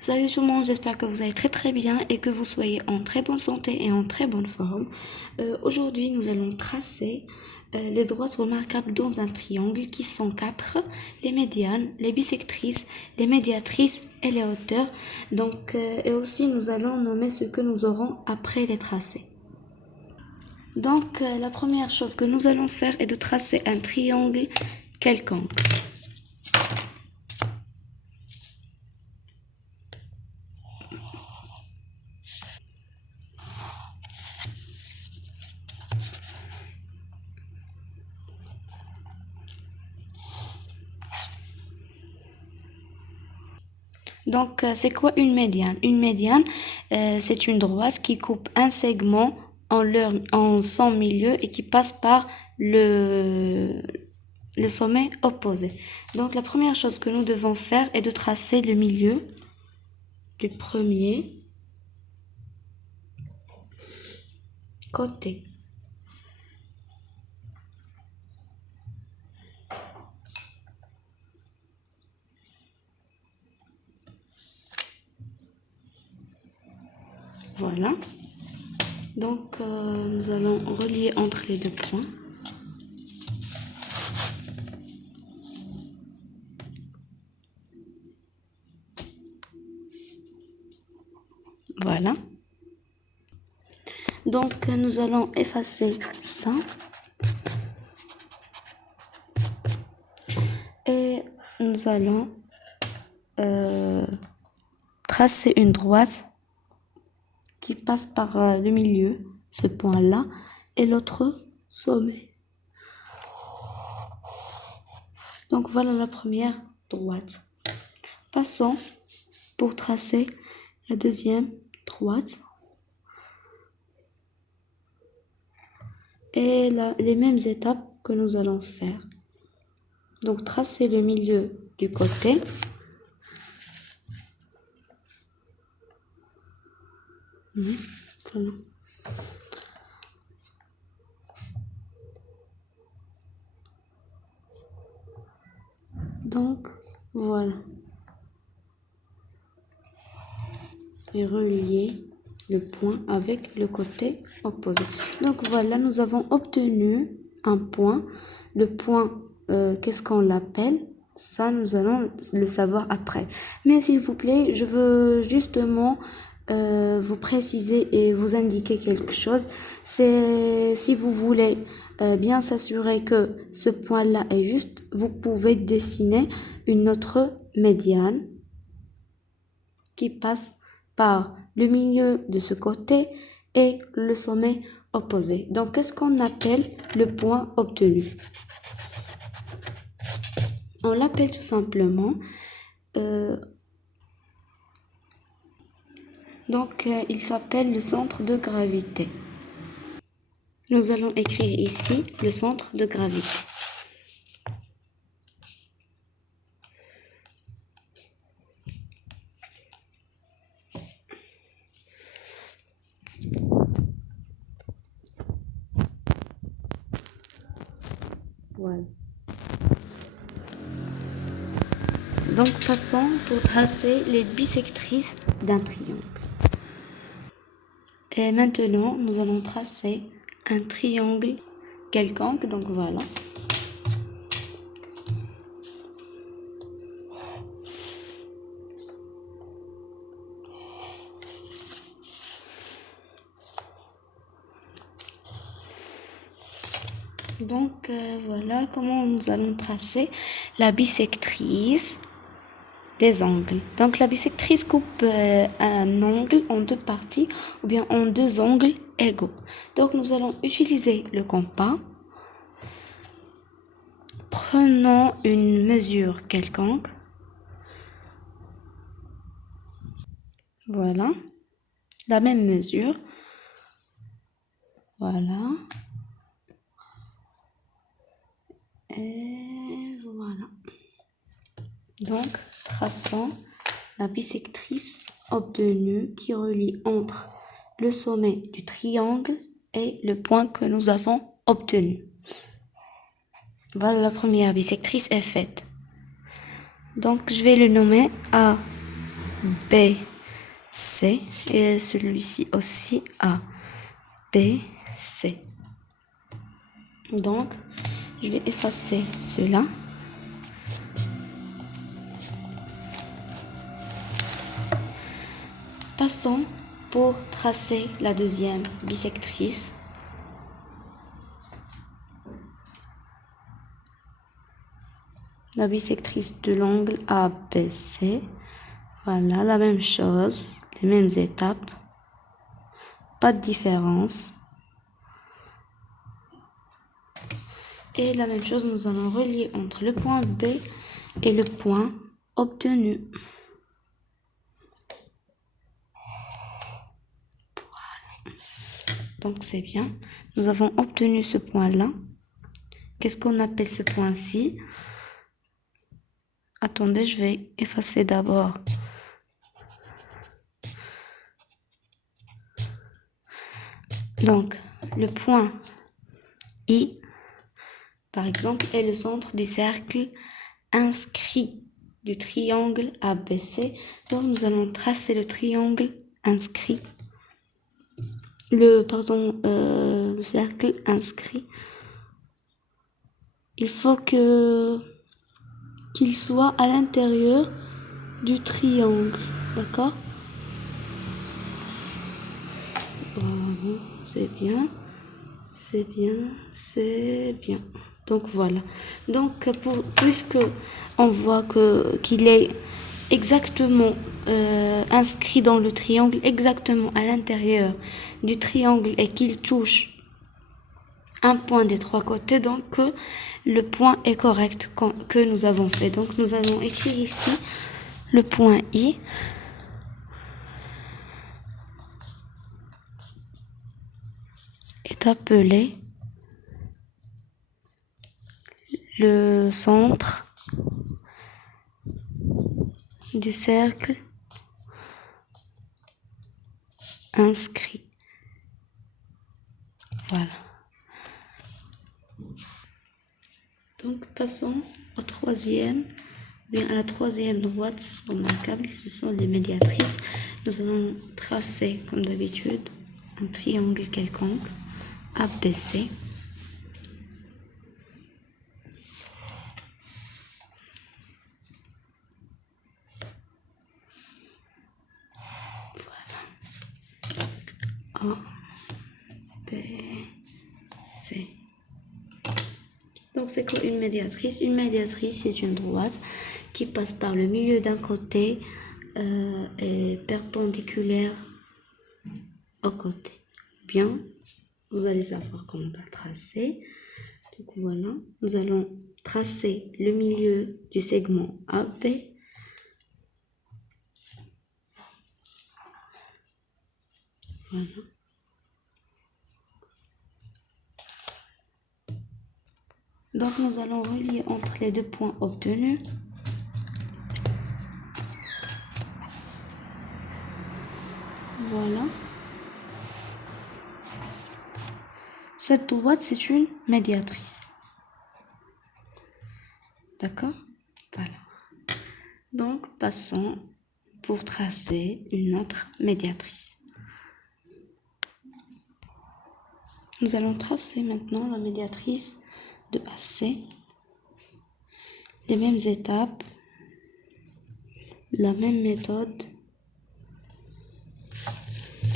Salut tout le monde, j'espère que vous allez très bien et que vous soyez en très bonne santé et en très bonne forme. Aujourd'hui, nous allons tracer les droites remarquables dans un triangle qui sont quatre, les médianes, les bisectrices, les médiatrices et les hauteurs. Et aussi, nous allons nommer ce que nous aurons après les tracés. La première chose que nous allons faire est de tracer un triangle quelconque. C'est quoi une médiane? Une médiane, c'est une droite qui coupe un segment en son milieu et qui passe par le sommet opposé. Donc, la première chose que nous devons faire est de tracer le milieu du premier côté. Voilà. Nous allons relier entre les deux points. Voilà. Nous allons effacer ça. Et nous allons tracer une droite qui passe par le milieu, ce point-là, et l'autre sommet. Donc voilà la première droite. Passons pour tracer la deuxième droite. Et là, les mêmes étapes que nous allons faire. Donc tracer le milieu du côté. Voilà. Donc voilà. Et relier le point avec le côté opposé. Donc voilà, nous avons obtenu un point. Le point, qu'est-ce qu'on l'appelle? Ça, nous allons le savoir après. Mais s'il vous plaît, je veux justement vous préciser et vous indiquer quelque chose. C'est si vous voulez bien s'assurer que ce point-là est juste, vous pouvez dessiner une autre médiane qui passe par le milieu de ce côté et le sommet opposé. Donc, qu'est-ce qu'on appelle le point obtenu? On l'appelle tout simplement il s'appelle le centre de gravité. Nous allons écrire ici le centre de gravité. Voilà. Donc, passons pour tracer les bisectrices d'un triangle. Et maintenant, nous allons tracer un triangle quelconque. Donc, voilà. Voilà comment nous allons tracer la bisectrice des angles. Donc, la bisectrice coupe un angle en deux parties ou bien en deux angles égaux. Donc, nous allons utiliser le compas. Prenons une mesure quelconque. Voilà. La même mesure. Voilà. Et voilà. Donc, traçons la bisectrice obtenue qui relie entre le sommet du triangle et le point que nous avons obtenu. Voilà, la première bisectrice est faite. Donc, je vais le nommer A. B, C et celui-ci aussi A, B, C. Donc, je vais effacer cela. Passons pour tracer la deuxième bisectrice. La bisectrice de l'angle ABC. Voilà, la même chose, les mêmes étapes. Pas de différence. Et la même chose, nous allons relier entre le point B et le point obtenu. Voilà. Donc c'est bien. Nous avons obtenu ce point-là. Qu'est-ce qu'on appelle ce point-ci? Attendez, je vais effacer d'abord. Donc, le point I, par exemple, est le centre du cercle inscrit du triangle ABC. Donc, nous allons tracer le triangle inscrit. Le cercle inscrit. Il faut qu'il soit à l'intérieur du triangle. D'accord? Bravo, c'est bien. C'est bien, c'est bien. Donc voilà. Donc puisque on voit qu'il est exactement inscrit dans le triangle, exactement à l'intérieur du triangle et qu'il touche un point des trois côtés, donc le point est correct que nous avons fait. Donc nous allons écrire ici le point I. Est appelé le centre du cercle inscrit. Voilà. Donc passons au troisième, bien à la troisième droite remarquable, ce sont les médiatrices. Nous allons tracer comme d'habitude un triangle quelconque ABC. Voilà. A, B, C. Donc c'est quoi une médiatrice? Une médiatrice, c'est une droite qui passe par le milieu d'un côté et perpendiculaire au côté. Bien, vous allez savoir comment on va tracer. Donc voilà, nous allons tracer le milieu du segment AB. Voilà. Donc nous allons relier entre les deux points obtenus. Voilà. Cette droite, c'est une médiatrice. D'accord? Voilà. Donc passons pour tracer une autre médiatrice. Nous allons tracer maintenant la médiatrice de AC. Les mêmes étapes, la même méthode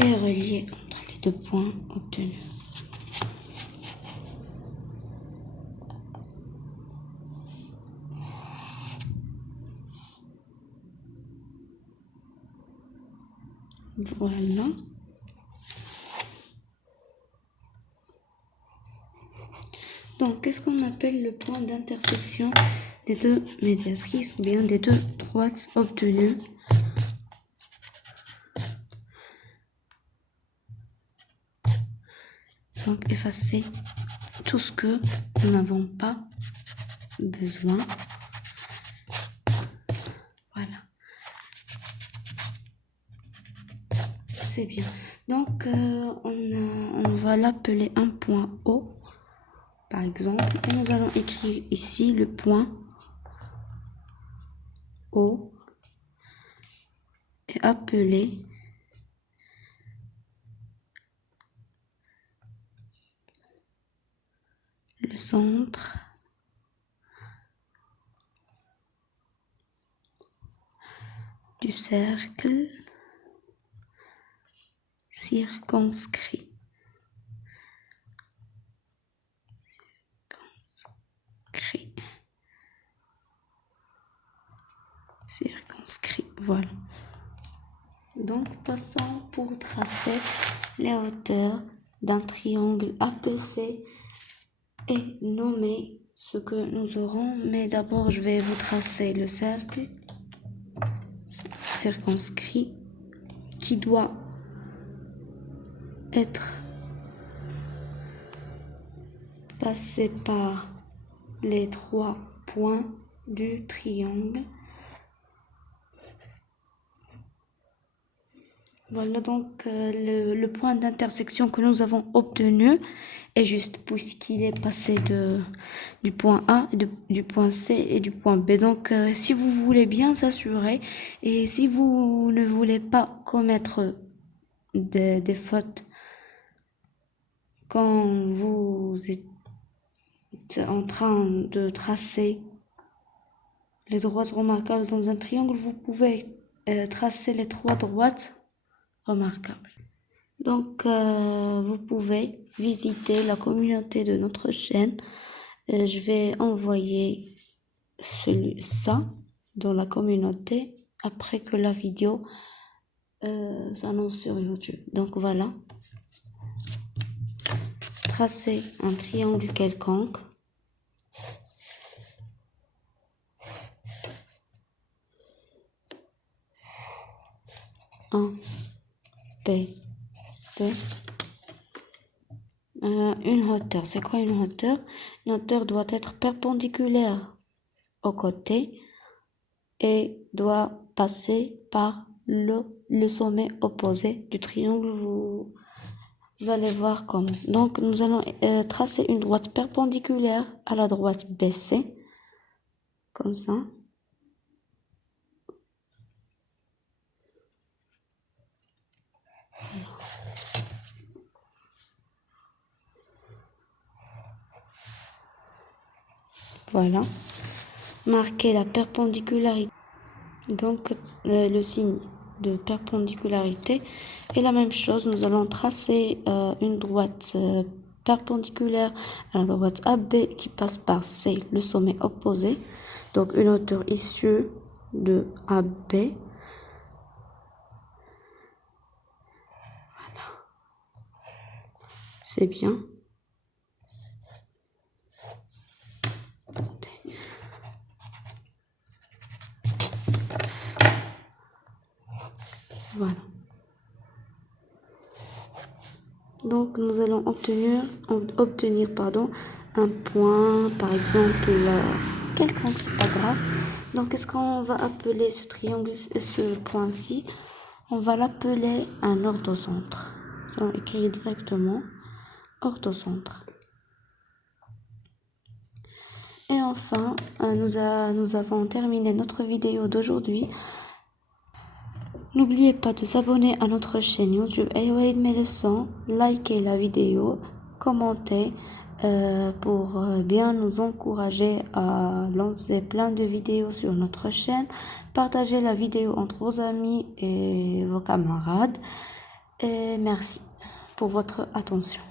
et relier entre les deux points obtenus. Voilà. Donc, qu'est-ce qu'on appelle le point d'intersection des deux médiatrices ou bien des deux droites obtenues? Donc, effacer tout ce que nous n'avons pas besoin. Voilà. C'est bien. Donc, on va l'appeler un point O, par exemple. Et nous allons écrire ici le point O. et appeler le centre du cercle circonscrit. Circonscrit, voilà. Donc, passons pour tracer les hauteurs d'un triangle APC et nommer ce que nous aurons. Mais d'abord, je vais vous tracer le cercle circonscrit qui doit être passé par les 3 points du triangle. Voilà donc le point d'intersection que nous avons obtenu est juste puisqu'il est passé du point A, du point C et du point B. Donc si vous voulez bien s'assurer et si vous ne voulez pas commettre des fautes quand vous êtes en train de tracer les droites remarquables dans un triangle, vous pouvez tracer les 3 droites remarquables. Donc, vous pouvez visiter la communauté de notre chaîne. Je vais envoyer ça dans la communauté après que la vidéo s'annonce sur YouTube. Donc, voilà. Tracez un triangle quelconque. Un, B, C. Une hauteur. C'est quoi une hauteur? Une hauteur doit être perpendiculaire au côté et doit passer par le sommet opposé du triangle. Vous allez voir comment. Donc, nous allons tracer une droite perpendiculaire à la droite BC. Comme ça. Voilà. Marquer la perpendicularité. Donc, le signe de perpendicularité. Et la même chose, nous allons tracer une droite perpendiculaire à la droite AB qui passe par C, le sommet opposé. Donc, une hauteur issue de AB. Voilà. C'est bien. Voilà. Donc, nous allons obtenir un point, par exemple, quelconque, c'est pas grave. Donc, qu'est-ce qu'on va appeler ce triangle, ce point-ci? On va l'appeler un orthocentre. On écrit directement orthocentre. Et enfin, nous avons terminé notre vidéo d'aujourd'hui. N'oubliez pas de s'abonner à notre chaîne YouTube Ayoaid Mes Leçons, likez la vidéo, commentez pour bien nous encourager à lancer plein de vidéos sur notre chaîne. Partagez la vidéo entre vos amis et vos camarades. Et merci pour votre attention.